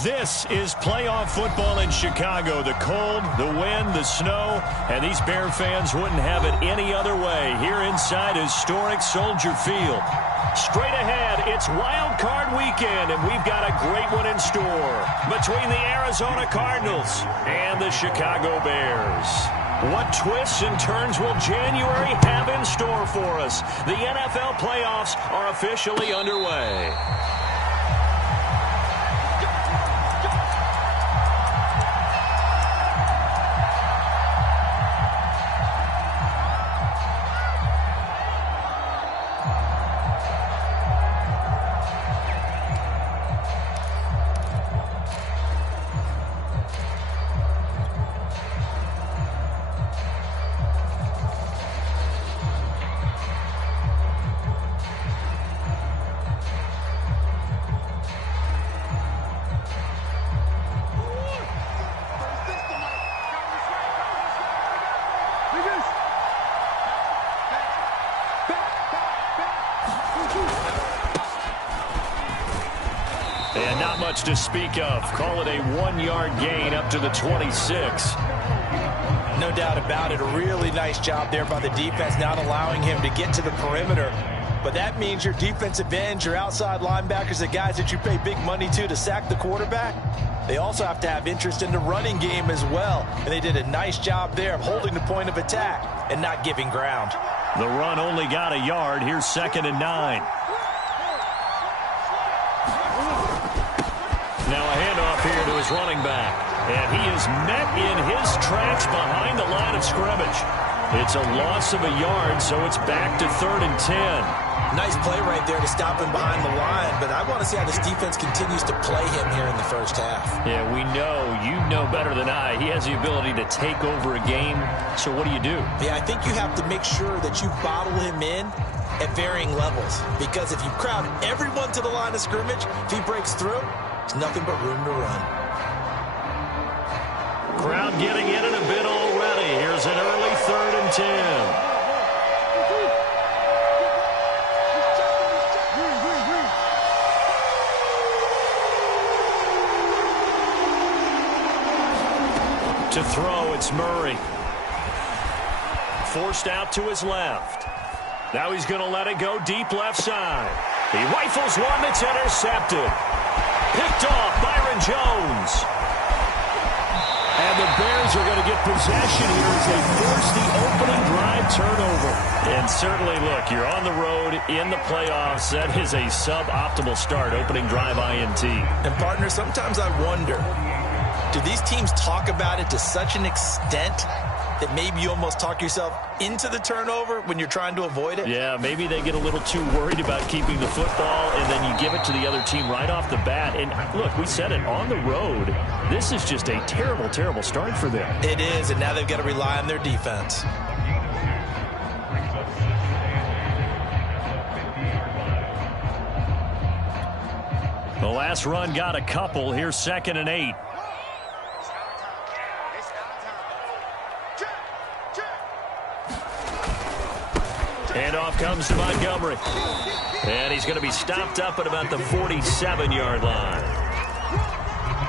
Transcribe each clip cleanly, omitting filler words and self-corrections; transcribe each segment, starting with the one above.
This is playoff football in Chicago. The cold, the wind, the snow, and these Bear fans wouldn't have it any other way here inside historic Soldier Field. Straight ahead, it's Wild Card Weekend, and we've got a great one in store between the Arizona Cardinals and the Chicago Bears. What twists and turns will January have in store for us? The NFL playoffs are officially underway. And not much to speak of. Call it a 1-yard gain up to the 26. No doubt about it. A really nice job there by the defense, not allowing him to get to the perimeter. But that means your defensive ends, your outside linebackers, the guys that you pay big money to sack the quarterback, they also have to have interest in the running game as well. And they did a nice job there of holding the point of attack and not giving ground. The run only got a yard. Here's 2nd and 9. Now a handoff here to his running back. And he is met in his tracks behind the line of scrimmage. It's a loss of a yard, so it's back to 3rd and 10. Nice play right there to stop him behind the line, but I want to see how this defense continues to play him here in the first half. Yeah, we know. You know better than I. He has the ability to take over a game, so what do? Yeah, I think you have to make sure that you bottle him in at varying levels, because if you crowd everyone to the line of scrimmage, if he breaks through, there's nothing but room to run. Crowd getting in it a bit already. Here's an early 3rd and 10. To throw, it's Murray. Forced out to his left. Now he's going to let it go deep left side. He rifles one that's intercepted. Picked off Byron Jones. And the Bears are going to get possession here as they force the opening drive turnover. And certainly, look, you're on the road in the playoffs. That is a suboptimal start, opening drive INT. And, partner, sometimes I wonder, do these teams talk about it to such an extent that maybe you almost talk yourself into the turnover when you're trying to avoid it? Yeah, maybe they get a little too worried about keeping the football, and then you give it to the other team right off the bat. And look, we said it, on the road, this is just a terrible, terrible start for them. It is, and now they've got to rely on their defense. The last run got a couple. Here's 2nd and 8. Handoff comes to Montgomery. And he's going to be stopped up at about the 47-yard line.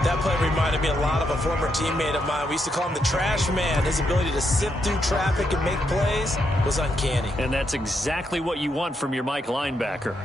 That play reminded me a lot of a former teammate of mine. We used to call him the trash man. His ability to sift through traffic and make plays was uncanny. And that's exactly what you want from your Mike linebacker.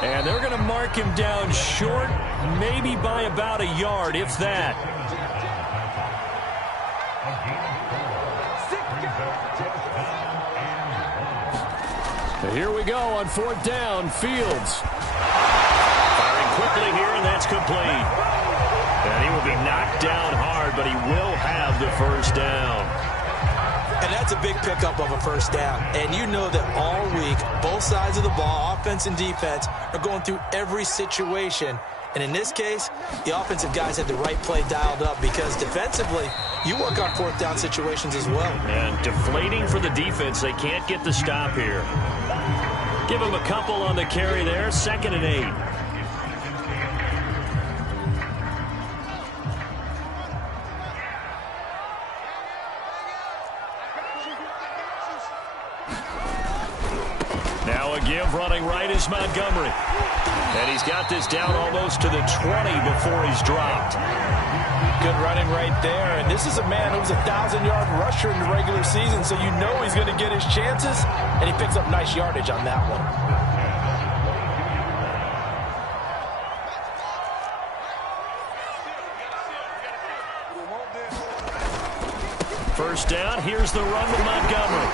And they're going to mark him down short, maybe by about a yard, if that. Here we go on 4th down. Fields firing quickly here, and that's complete. And he will be knocked down hard, but he will have the first down. And that's a big pickup of a first down. And you know that all week, both sides of the ball, offense and defense, are going through every situation. And in this case, the offensive guys had the right play dialed up because defensively, you work on fourth down situations as well. And deflating for the defense. They can't get the stop here. Give them a couple on the carry there. 2nd and 8. Now a give running right is Montgomery. And he's got this down almost to the 20 before he's dropped. Good running right there. And this is a man who was a 1,000-yard rusher in the regular season, so you know he's going to get his chances. And he picks up nice yardage on that one. First down, here's the run with Montgomery.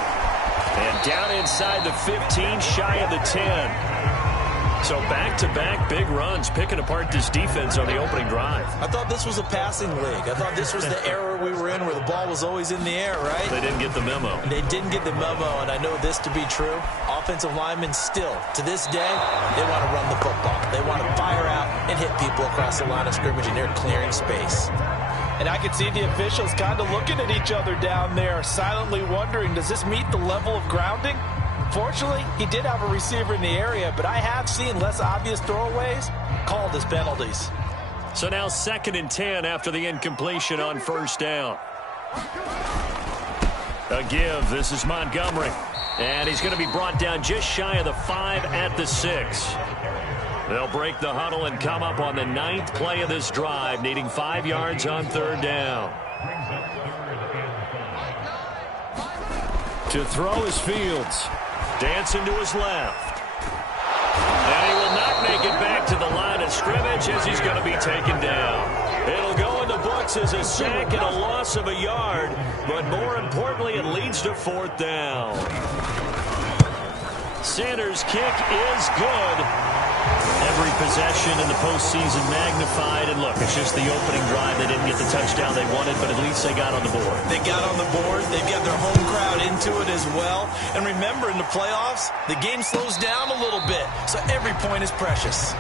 And down inside the 15, shy of the 10. So back-to-back big runs, picking apart this defense on the opening drive. I thought this was a passing league. I thought this was the era we were in where the ball was always in the air, right? They didn't get the memo. They didn't get the memo, and I know this to be true. Offensive linemen still, to this day, they want to run the football. They want to fire out and hit people across the line of scrimmage, and they're clearing space. And I can see the officials kind of looking at each other down there, silently wondering, does this meet the level of grounding? Fortunately, he did have a receiver in the area, but I have seen less obvious throwaways called as penalties. So now 2nd and 10 after the incompletion on first down. A give. This is Montgomery. And he's going to be brought down just shy of the 5 at the 6. They'll break the huddle and come up on the 9th play of this drive, needing 5 yards on 3rd down. To throw is Fields. Dancing to his left. And he will not make it back to the line of scrimmage as he's going to be taken down. It'll go in the books as a sack and a loss of a yard, but more importantly, it leads to 4th down. Sanders' kick is good. Every possession in the postseason magnified. And look, it's just the opening drive. They didn't get the touchdown they wanted, but at least they got on the board. They got on the board. They've got their home crowd into it as well. And remember, in the playoffs, the game slows down a little bit, so every point is precious.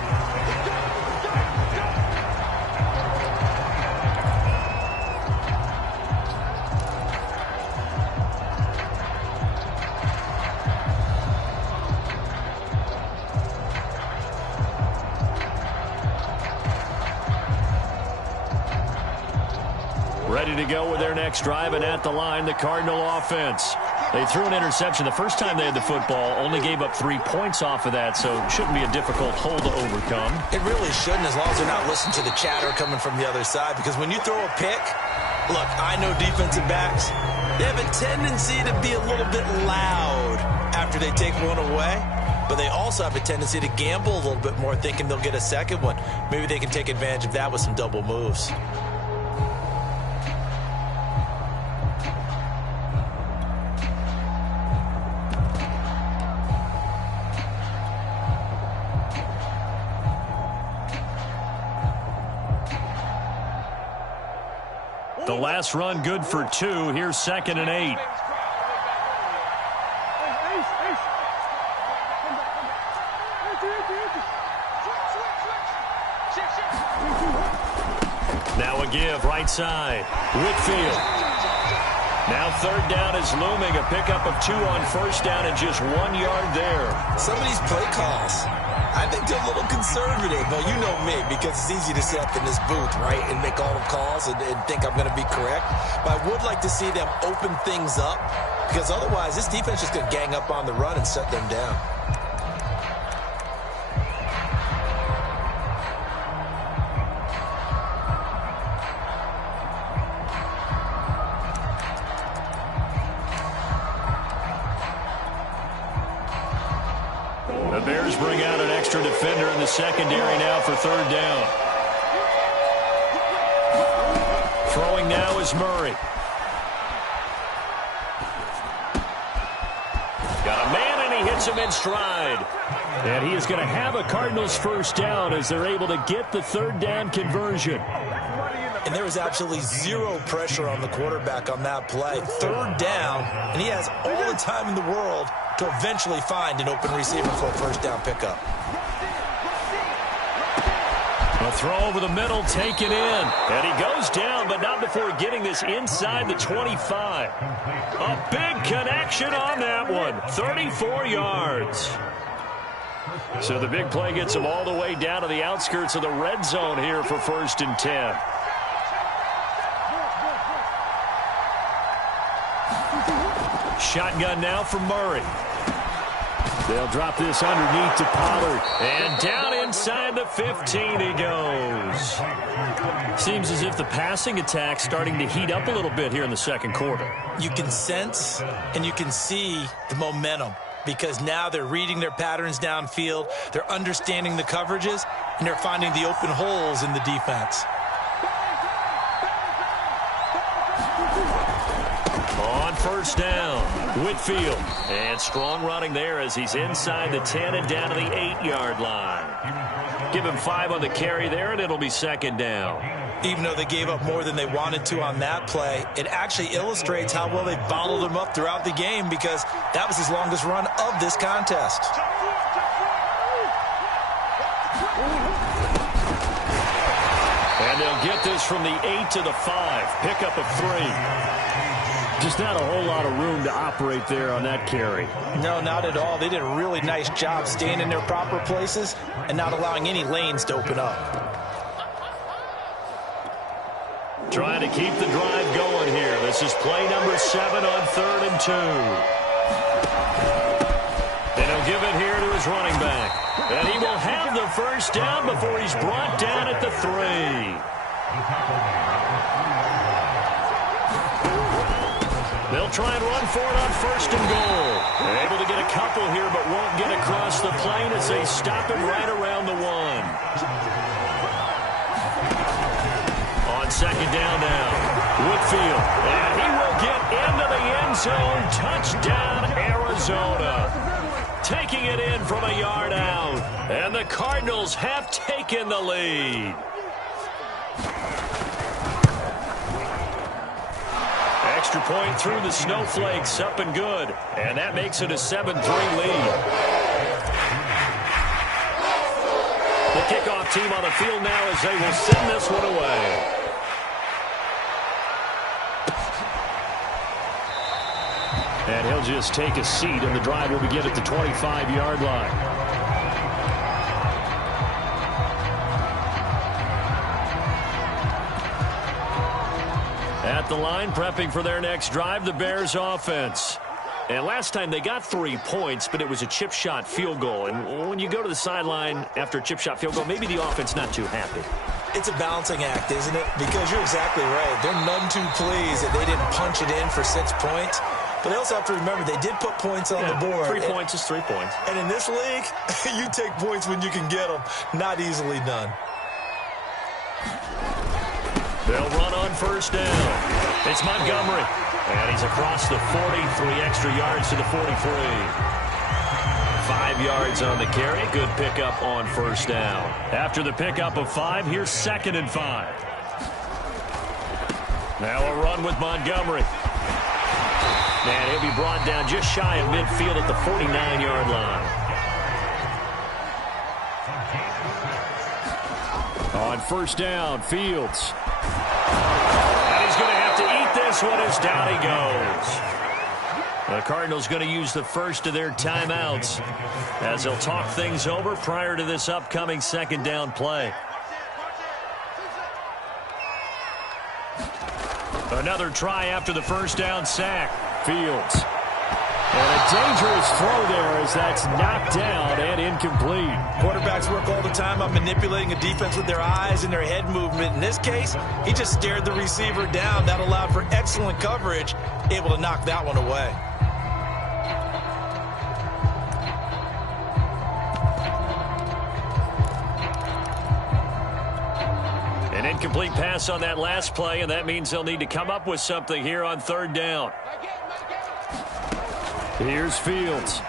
Ready to go with their next drive, and at the line, the Cardinal offense. They threw an interception the first time they had the football, only gave up 3 points off of that, so it shouldn't be a difficult hole to overcome. It really shouldn't, as long as they're not listening to the chatter coming from the other side, because when you throw a pick, look, I know defensive backs, they have a tendency to be a little bit loud after they take one away, but they also have a tendency to gamble a little bit more, thinking they'll get a second one. Maybe they can take advantage of that with some double moves. The last run good for 2. Here's 2nd and 8. Now a give right side. Whitfield. Now 3rd down is looming. A pickup of 2 on first down and just 1 yard there. Some of these play calls, I think they're a little conservative, but you know me, because it's easy to sit up in this booth, right, and make all the calls and think I'm going to be correct. But I would like to see them open things up, because otherwise this defense is going to gang up on the run and shut them down. The Bears bring out an extra defender in the secondary now for 3rd down. Throwing now is Murray. Got a man, and he hits him in stride. And he is going to have a Cardinals first down as they're able to get the 3rd down conversion. And there was absolutely zero pressure on the quarterback on that play. Third down, and he has all the time in the world to eventually find an open receiver for a first down pickup. A throw over the middle, taken in. And he goes down, but not before getting this inside the 25. A big connection on that one. 34 yards. So the big play gets him all the way down to the outskirts of the red zone here for 1st and 10. Shotgun now from Murray. They'll drop this underneath to Pollard. And down inside the 15 he goes. Seems as if the passing attack's starting to heat up a little bit here in the second quarter. You can sense and you can see the momentum because now they're reading their patterns downfield, they're understanding the coverages, and they're finding the open holes in the defense. On first down, Whitfield. And strong running there as he's inside the 10 and down to the 8-yard line. Give him 5 on the carry there, and it'll be 2nd down. Even though they gave up more than they wanted to on that play, it actually illustrates how well they bottled him up throughout the game because that was his longest run of this contest. And they'll get this from the 8 to the 5. Pickup of 3. Just not a whole lot of room to operate there on that carry. No, not at all. They did a really nice job staying in their proper places and not allowing any lanes to open up. Trying to keep the drive going here. This is play number 7 on 3rd and 2. And he'll give it here to his running back. And he will have the first down before he's brought down at the 3. They'll try and run for it on 1st and goal. They're able to get a couple here, but won't get across the plane as they stop him right around the 1. On 2nd down now, Whitfield. And he will get into the end zone. Touchdown, Arizona. Taking it in from a yard out. And the Cardinals have taken the lead. Extra point through the snowflakes, up and good. And that makes it a 7-3 lead. The kickoff team on the field now as they will send this one away. And he'll just take a seat, and the drive will begin at the 25-yard line. At the line, prepping for their next drive, the Bears offense. And last time they got 3 points, but it was a chip shot field goal. And when you go to the sideline after a chip shot field goal, maybe the offense not too happy. It's a balancing act, isn't it? Because you're exactly right. They're none too pleased that they didn't punch it in for 6 points. But they also have to remember they did put points on the board. 3 points is 3 points. And in this league, you take points when you can get them. Not easily done. They'll run on 1st down. It's Montgomery. And he's across the 40, 3 extra yards to the 43. 5 yards on the carry. Good pickup on 1st down. After the pickup of 5, here's 2nd and 5. Now a run with Montgomery. And he'll be brought down just shy of midfield at the 49-yard line. On 1st down, Fields. And he's going to have to eat this one as down he goes. The Cardinals going to use the first of their timeouts as they'll talk things over prior to this upcoming 2nd down play. Another try after the 1st down sack. Fields. And a dangerous throw there as that's knocked down and incomplete. Quarterbacks work all the time on manipulating a defense with their eyes and their head movement. In this case, he just stared the receiver down. That allowed for excellent coverage, able to knock that one away. An incomplete pass on that last play, and that means they'll need to come up with something here on 3rd down. Here's Fields.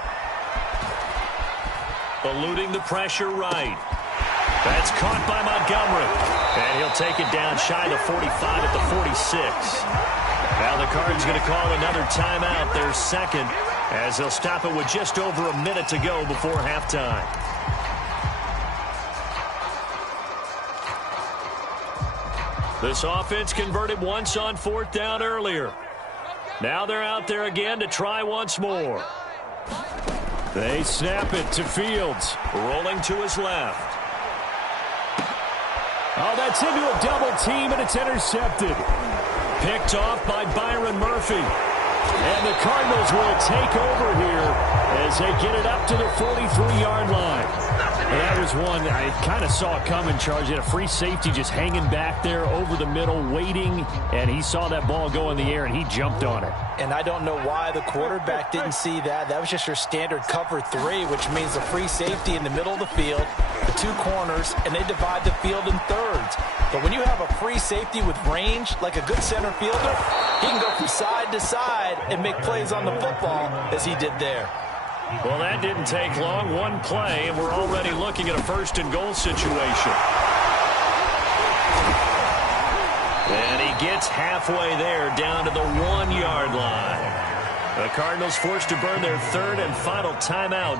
Eluding the pressure right. That's caught by Montgomery. And he'll take it down shy of the 45 at the 46. Now the Cards going to call another timeout, their second, as they'll stop it with just over a minute to go before halftime. This offense converted once on 4th down earlier. Now they're out there again to try once more. They snap it to Fields, rolling to his left. Oh, that's into a double team, and it's intercepted. Picked off by Byron Murphy. And the Cardinals will take over here as they get it up to the 43-yard line. And that was one I kind of saw it coming, Charles. You had a free safety just hanging back there over the middle, waiting, and he saw that ball go in the air, and he jumped on it. And I don't know why the quarterback didn't see that. That was just your standard cover 3, which means a free safety in the middle of the field, the 2 corners, and they divide the field in thirds. But when you have a free safety with range, like a good center fielder, he can go from side to side and make plays on the football as he did there. Well, that didn't take long. One play, and we're already looking at a 1st and goal situation. And he gets halfway there, down to the 1-yard line. The Cardinals forced to burn their 3rd and final timeout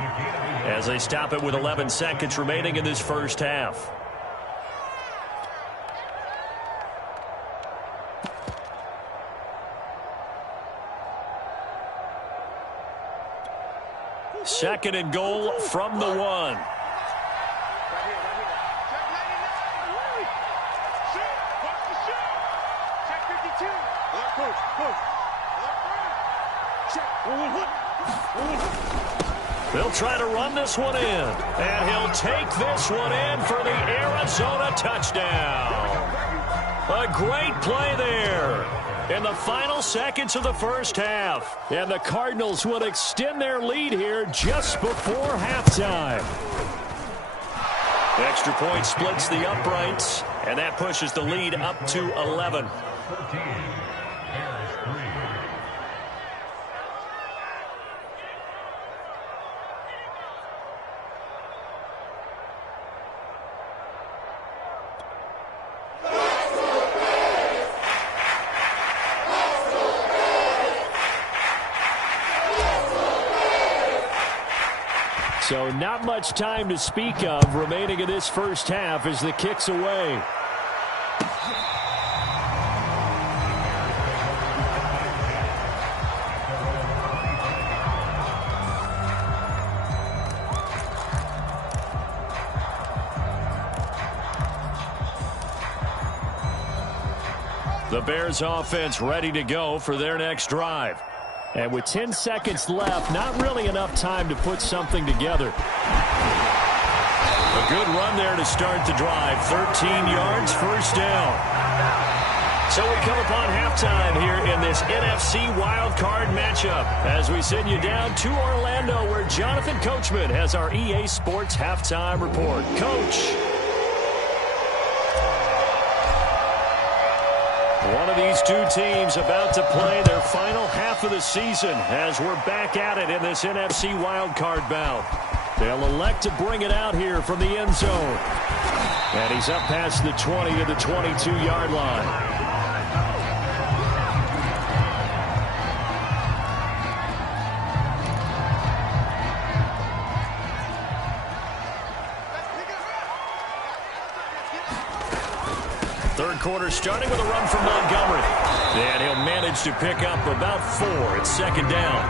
as they stop it with 11 seconds remaining in this first half. Second and goal from the 1. They'll try to run this one in, and he'll take this one in for the Arizona touchdown. A great play there in the final seconds of the first half. And the Cardinals will extend their lead here just before halftime. The extra point splits the uprights, and that pushes the lead up to 11. So not much time to speak of remaining in this first half as the kick's away. The Bears offense ready to go for their next drive. And with 10 seconds left, not really enough time to put something together. A good run there to start the drive. 13 yards, first down. So we come upon halftime here in this NFC wildcard matchup as we send you down to Orlando where Jonathan Coachman has our EA Sports halftime report. Coach. One of these two teams about to play their final half of the season as we're back at it in this NFC wildcard bout. They'll elect to bring it out here from the end zone. And he's up past the 20 to the 22-yard line. Third quarter starting with a run from Montgomery. And he'll manage to pick up about 4. It's second down.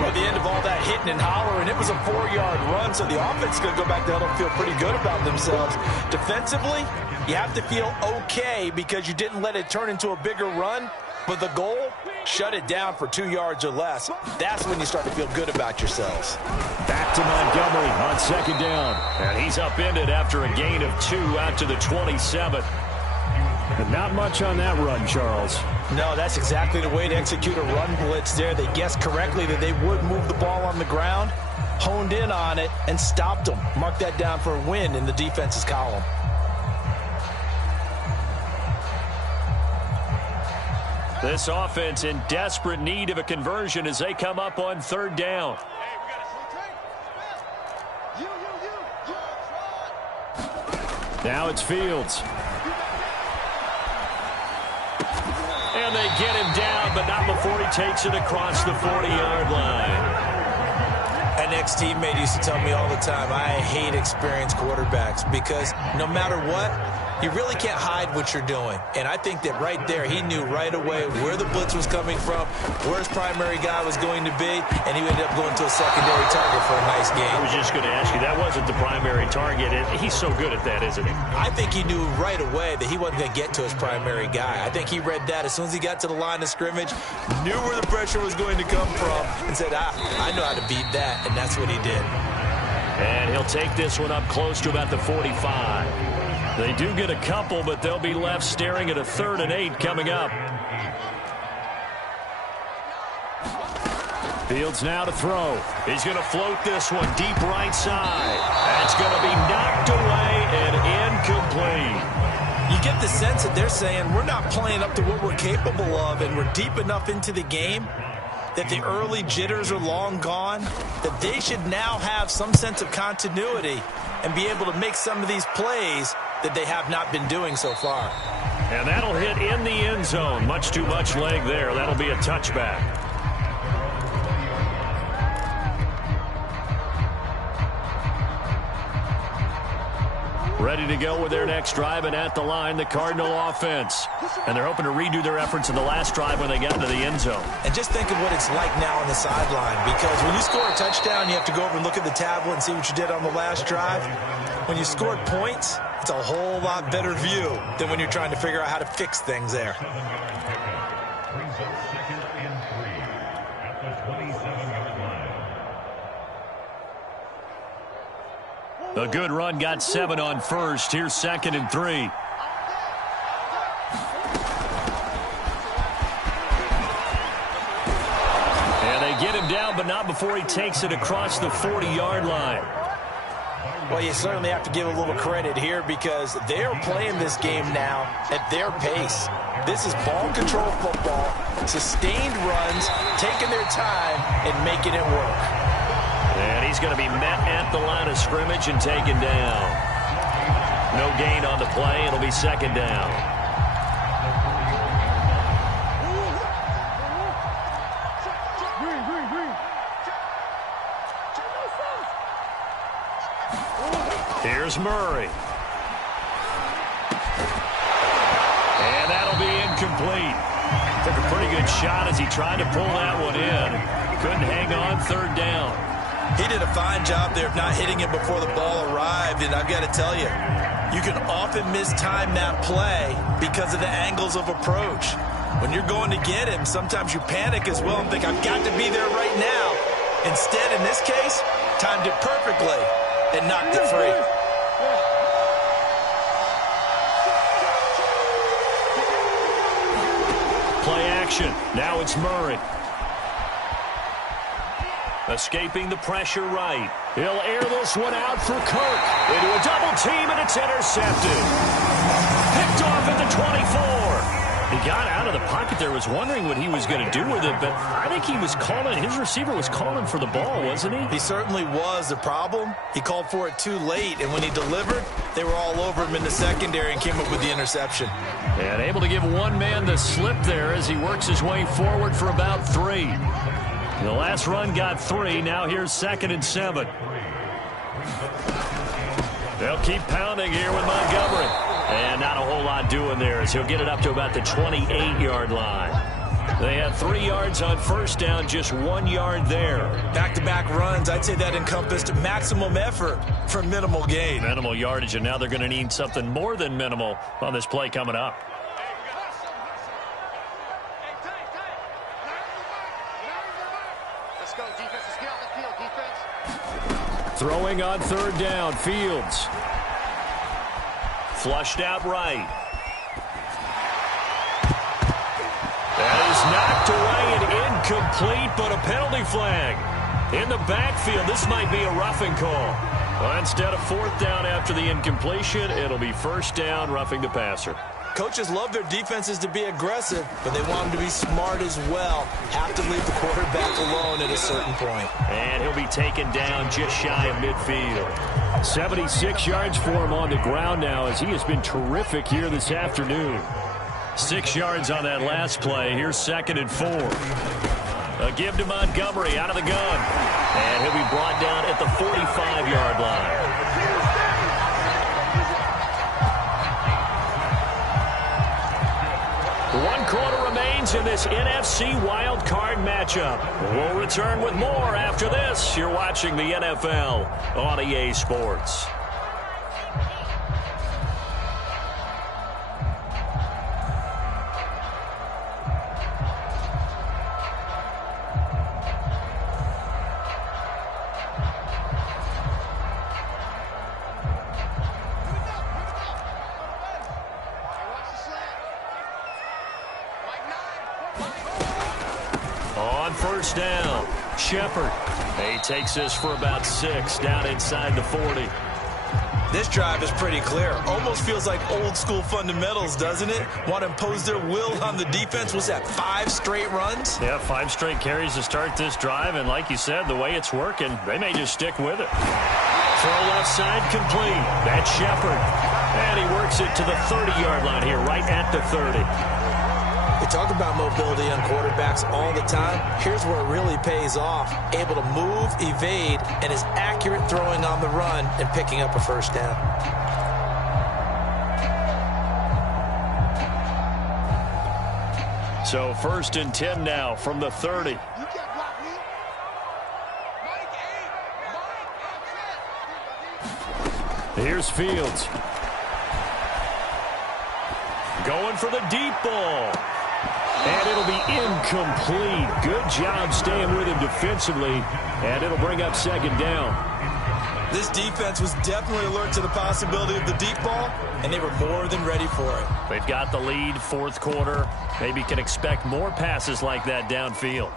Well, at the end of all that hitting and hollering, it was a 4-yard run, so the offense is going to go back there and feel pretty good about themselves. Defensively, you have to feel okay because you didn't let it turn into a bigger run, but the goal, shut it down for 2 yards or less. That's when you start to feel good about yourselves. Back to Montgomery on second down. And he's upended after a gain of 2 out to the 27. And not much on that run, Charles. No, that's exactly the way to execute a run blitz there. They guessed correctly that they would move the ball on the ground, honed in on it, and stopped them. Mark that down for a win in the defense's column. This offense in desperate need of a conversion as they come up on third down. Now it's Fields. And they get him down, but not before he takes it across the 40-yard line. An ex-teammate used to tell me all the time, I hate experienced quarterbacks because no matter what, you really can't hide what you're doing. And I think that right there, he knew right away where the blitz was coming from, where his primary guy was going to be, and he ended up going to a secondary target for a nice game. I was just going to ask you, that wasn't the primary target. He's so good at that, isn't he? I think he knew right away that he wasn't going to get to his primary guy. I think he read that as soon as he got to the line of scrimmage, knew where the pressure was going to come from, and said, I know how to beat that, and that's what he did. And he'll take this one up close to about the 45. They do get a couple, but they'll be left staring at a 3rd and 8 coming up. Fields now to throw. He's going to float this one deep right side. That's going to be knocked away and incomplete. You get the sense that they're saying we're not playing up to what we're capable of, and we're deep enough into the game that the early jitters are long gone, that they should now have some sense of continuity and be able to make some of these plays that they have not been doing so far. And that'll hit in the end zone. Much too much leg there. That'll be a touchback. Ready to go with their next drive, and at the line, the Cardinal offense. And they're hoping to redo their efforts in the last drive when they got into the end zone. And just think of what it's like now on the sideline, because when you score a touchdown, you have to go over and look at the tablet and see what you did on the last drive. When you scored points, it's a whole lot better view than when you're trying to figure out how to fix things there. A good run, got 7 on first. Here's 2nd and 3. And they get him down, but not before he takes it across the 40-yard line. Well, you certainly have to give a little credit here because they're playing this game now at their pace. This is ball control football, sustained runs, taking their time and making it work. And he's going to be met at the line of scrimmage and taken down. No gain on the play. It'll be 2nd down. Here's Murray. And that'll be incomplete. Took a pretty good shot as he tried to pull that one in. Couldn't hang on, 3rd down. He did a fine job there of not hitting it before the ball arrived, and I've got to tell you, you can often mistime that play because of the angles of approach. When you're going to get him, sometimes you panic as well and think, I've got to be there right now. Instead, in this case, timed it perfectly and knocked it free. Play action. Now it's Murray. Escaping the pressure right. He'll air this one out for Kirk. Into a double team, and it's intercepted. Picked off at the 24. He got out of the pocket there, was wondering what he was going to do with it, but I think he was calling, his receiver was calling for the ball, wasn't he? He certainly was. The problem, he called for it too late, and when he delivered, they were all over him in the secondary and came up with the interception. And able to give one man the slip there as he works his way forward for about 3. The last run got 3. Now here's 2nd and 7. They'll keep pounding here with Montgomery. And not a whole lot doing there as he'll get it up to about the 28-yard line. They had 3 yards on 1st down, just 1 yard there. Back-to-back runs, I'd say that encompassed maximum effort for minimal gain. Minimal yardage, and now they're going to need something more than minimal on this play coming up. Let's go, defense. Let's get out the field, defense. Throwing on 3rd down, Fields. Flushed out right. That is knocked away and incomplete, but a penalty flag. In the backfield, this might be a roughing call. Well, instead of 4th down after the incompletion, it'll be 1st down, roughing the passer. Coaches love their defenses to be aggressive, but they want them to be smart as well. Have to leave the quarterback alone at a certain point. And he'll be taken down just shy of midfield. 76 yards for him on the ground now as he has been terrific here this afternoon. 6 yards on that last play. Here's 2nd and 4. A give to Montgomery out of the gun. And he'll be brought down at the 45-yard line. 1 quarter remains in this NFC Wild Card matchup. We'll return with more after this. You're watching the NFL on EA Sports. First down, Shepard. He takes this for about 6 down inside the 40. This drive is pretty clear. Almost feels like old school fundamentals, doesn't it? Want to impose their will on the defense. Was that 5 straight runs? Yeah, 5 straight carries to start this drive. And like you said, the way it's working, they may just stick with it. Throw left side complete. That's Shepard. And he works it to the 30-yard line here, right at the 30. We talk about mobility on quarterbacks all the time. Here's where it really pays off. Able to move, evade, and is accurate throwing on the run and picking up a first down. So 1st and 10 now from the 30. Here's Fields. Going for the deep ball. And it'll be incomplete. Good job staying with him defensively. And it'll bring up 2nd down. This defense was definitely alert to the possibility of the deep ball, and they were more than ready for it. They've got the lead, 4th quarter. Maybe can expect more passes like that downfield.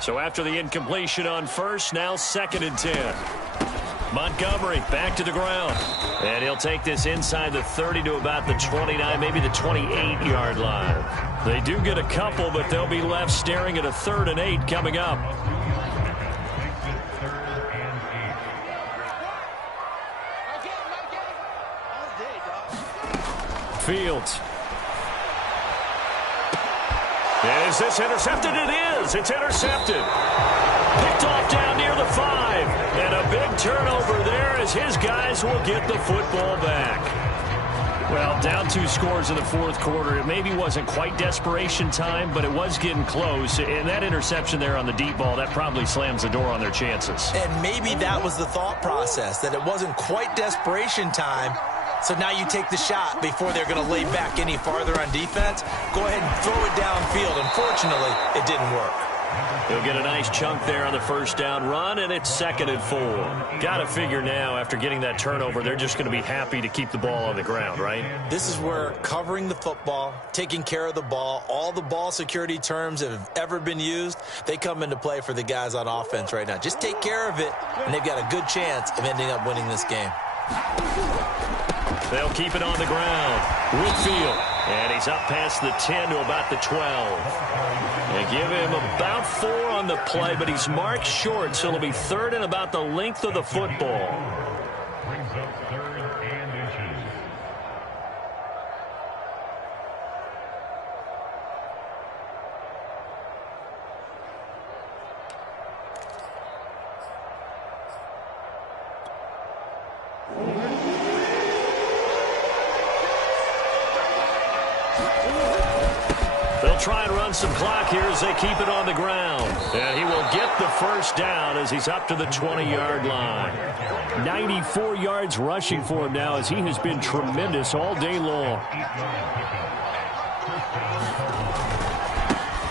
So after the incompletion on 1st, now 2nd and 10. Montgomery back to the ground. And he'll take this inside the 30 to about the 29, maybe the 28-yard line. They do get a couple, but they'll be left staring at a 3rd and 8 coming up. Fields. Is this intercepted? It is. It's intercepted. Picked off down near the 5. And a big turnover there as his guys will get the football back. Well, down 2 scores in the 4th quarter. It maybe wasn't quite desperation time, but it was getting close. And that interception there on the deep ball, that probably slams the door on their chances. And maybe that was the thought process, that it wasn't quite desperation time. So now you take the shot before they're going to lay back any farther on defense. Go ahead and throw it downfield. Unfortunately, it didn't work. He'll get a nice chunk there on the 1st down run, and it's 2nd and 4. Got to figure now, after getting that turnover, they're just going to be happy to keep the ball on the ground, right? This is where covering the football, taking care of the ball, all the ball security terms that have ever been used, they come into play for the guys on offense right now. Just take care of it, and they've got a good chance of ending up winning this game. They'll keep it on the ground. Whitfield. And he's up past the 10 to about the 12. They give him about 4 on the play, but he's marked short, so it'll be 3rd and about the length of the football. Try and run some clock here as they keep it on the ground. And he will get the 1st down as he's up to the 20-yard line. 94 yards rushing for him now as he has been tremendous all day long.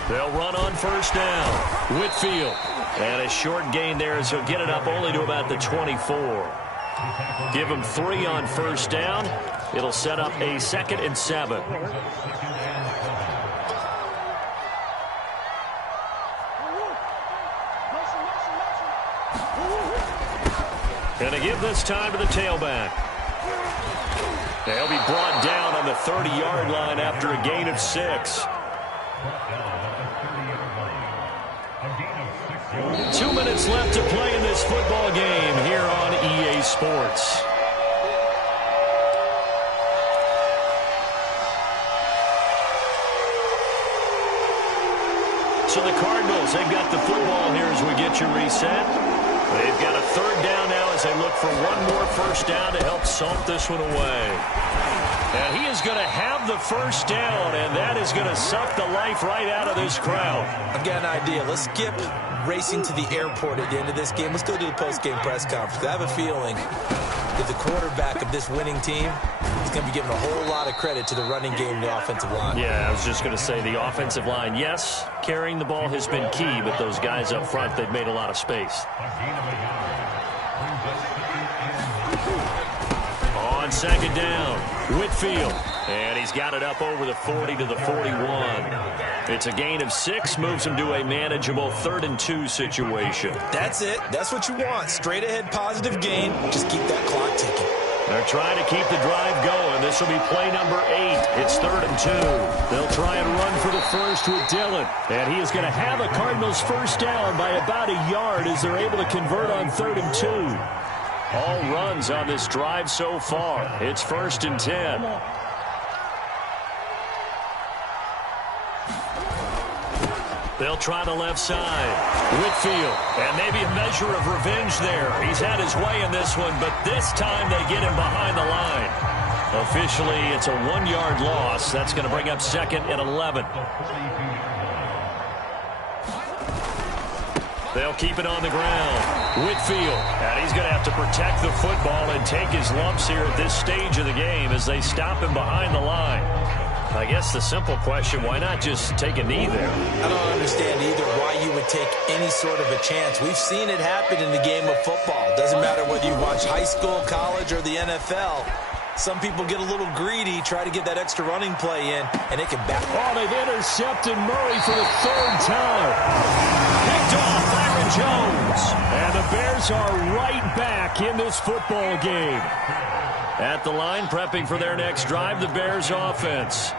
They'll run on 1st down. Whitfield. And a short gain there as he'll get it up only to about the 24. Give him 3 on 1st down. It'll set up a 2nd and 7. And to give this time to the tailback. They'll be brought down on the 30-yard line after a gain of 6. 2 minutes left to play in this football game here on EA Sports. So the Cardinals, they've got the football here as we get you reset. They've got a 3rd down now as they look for one more first down to help salt this one away. And he is going to have the first down, and that is going to suck the life right out of this crowd. I've got an idea. Let's skip racing to the airport at the end of this game. Let's go to the post-game press conference. I have a feeling that the quarterback of this winning team is going to be giving a whole lot of credit to the running game and the offensive line. Yeah, I was just going to say the offensive line, yes, carrying the ball has been key, but those guys up front, they've made a lot of space. On 2nd down, Whitfield. And he's got it up over the 40 to the 41. It's a gain of 6, moves him to a manageable 3rd and 2 situation. That's it. That's what you want. Straight ahead positive gain. Just keep that clock ticking. They're trying to keep the drive going. This will be play number 8. It's 3rd and 2. They'll try and run for the first with Dillon. And he is going to have a Cardinals first down by about a yard as they're able to convert on 3rd and 2. All runs on this drive so far. It's 1st and 10. They'll try the left side. Whitfield, and maybe a measure of revenge there. He's had his way in this one, but this time they get him behind the line. Officially, it's a 1-yard loss. That's going to bring up 2nd and 11. They'll keep it on the ground. Whitfield, and he's going to have to protect the football and take his lumps here at this stage of the game as they stop him behind the line. I guess the simple question, why not just take a knee there? I don't understand either why you would take any sort of a chance. We've seen it happen in the game of football. It doesn't matter whether you watch high school, college, or the NFL. Some people get a little greedy, try to get that extra running play in, and it can back. Oh, they've intercepted Murray for the 3rd time. Picked off Byron Jones. And the Bears are right back in this football game. At the line, prepping for their next drive, the Bears offense.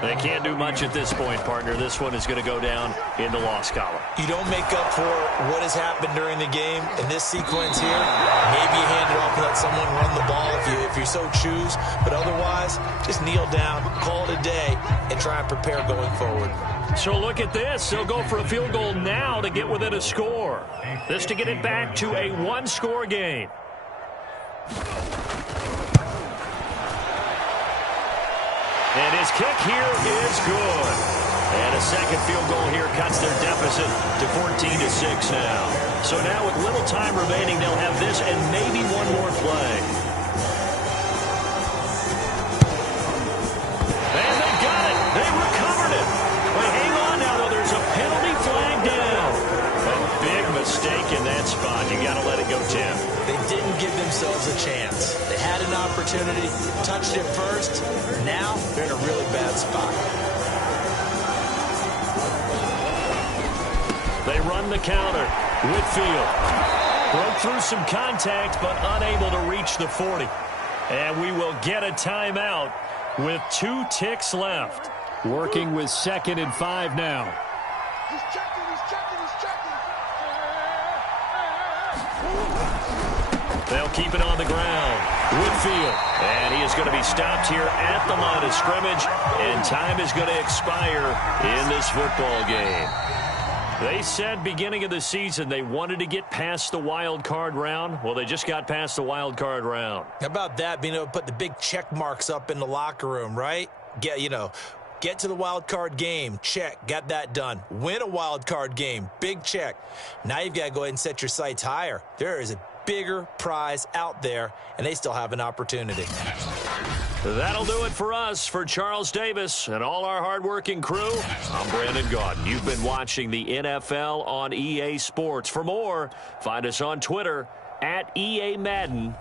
They can't do much at this point, partner. This one is going to go down in the loss column. You don't make up for what has happened during the game in this sequence here. Maybe you hand it off and let someone run the ball if you so choose. But otherwise, just kneel down, call it a day, and try and prepare going forward. So look at this. They'll go for a field goal now to get within a score. This to get it back to a 1-score game. And his kick here is good. And a second field goal here cuts their deficit to 14-6 now. So now with little time remaining, they'll have this and maybe one more play. And they got it. They recovered it. But hang on now, though. There's a penalty flag down. A big mistake in that spot. You got to let it go, Tim. They didn't give themselves a chance. They had an opportunity, touched it first. Now they're in a really bad spot. They run the counter. Whitfield broke through some contact, but unable to reach the 40. And we will get a timeout with 2 ticks left. Working with 2nd and 5 now. He's checking, he's checking, he's checking. They'll keep it on the ground. Whitfield, and he is going to be stopped here at the line of scrimmage, and time is going to expire in this football game. They said beginning of the season they wanted to get past the wild card round. Well, they just got past the wild card round. How about that, being able to put the big check marks up in the locker room, right? Get to the wild card game, check, got that done. Win a wild card game, big check. Now you've got to go ahead and set your sights higher. There is a bigger prize out there, and they still have an opportunity. That'll do it for us. For Charles Davis and all our hardworking crew, I'm Brandon Gaudin. You've been watching the NFL on EA Sports. For more, find us on Twitter at EA Madden